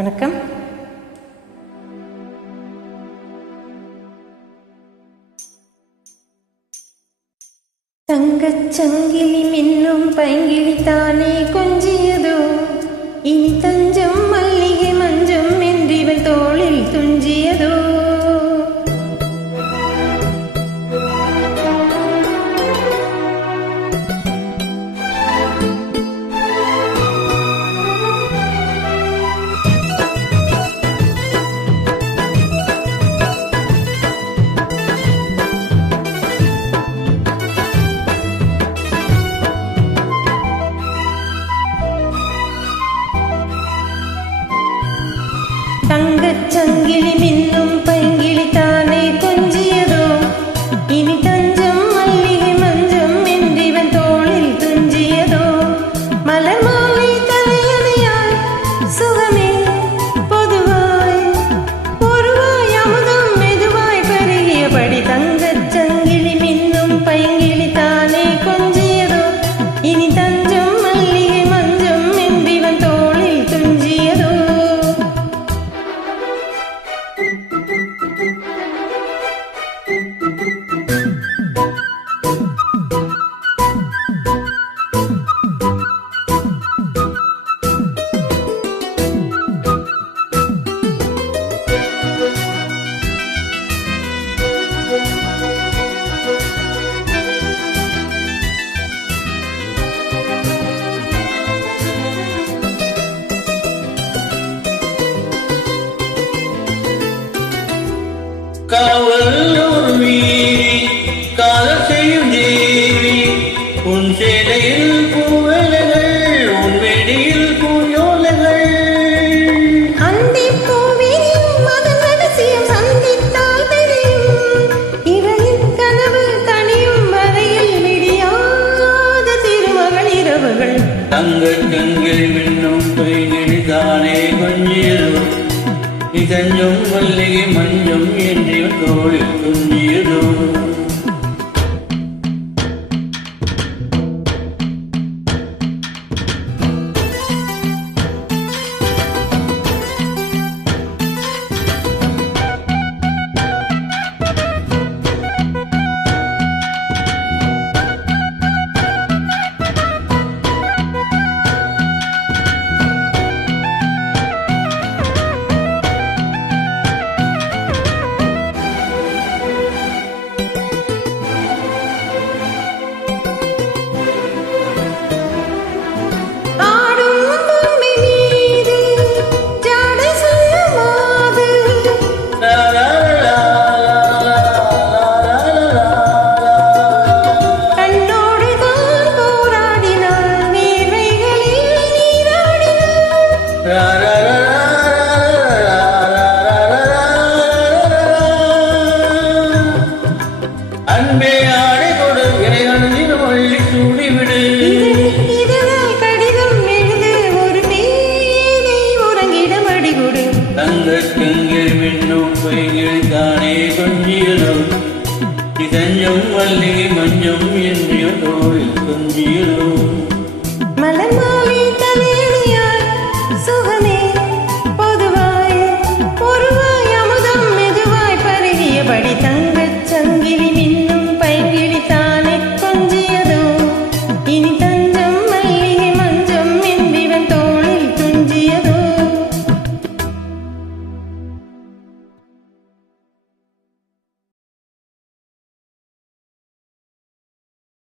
வணக்கம். தங்கச் சங்கிலி மின்னும் பைங்கிலி தானே கொஞ்சியதோ, இனி தஞ்சம் மல்லிகை மஞ்சம் என்றிவள் தோளில் துஞ்சியதோ. தங்கச் சங்கிலி மின்னும் பைங்கிலி தானே கொஞ்சியதோ, இனி தஞ்சம் மல்லிகை மஞ்சம் என்றிவன் தோளில் துஞ்சியதோ. மலர் மாலை தலையணையாய் சுகமே பொதுவாய் ஒருவாய் அமுதம் மெதுவாய் பெருகியபடி தங்கச் சங்கிலி மின்னும் பைங்கிலி தானே கொஞ்சியதோ, இனி தஞ்சம் மல்லிகை மஞ்சம் என்றிவன் தோளில் துஞ்சியதோ. காவல் ஒரு வீரி காதல் செய்யும் தேவி, உன் சேலையில் பூவேலைகள் உன் வெடியில் பூயோலைகள். அந்தி பூவின் மதன் ரகசியம் சந்தித்தால் தெரியும், இரவின் கனவு தனியும் வரையில் விடியாத திருமகள் இரவுகள். தங்கள் கண்கள் மின்னும் பைகிழி தானே கொஞ்சியதோ, இதஞ்சும் மல்லிகை மஞ்சம் என்று தோளில் துஞ்சியதோ. அன்பே ஆடை கொடு இறைவனின் வள்ளி சூடிவிடு. இதனால் கடிதம் எழுது ஒரு பேதை உறங்கிடம் அடிகொடு. தங்கக் கண்கள் மின்னும் பைகிழி தானே கொஞ்சியதோ, இதஞ்சும் மல்லிகை மஞ்சம் என்று தோளில் துஞ்சியதோ. மலர் மாலை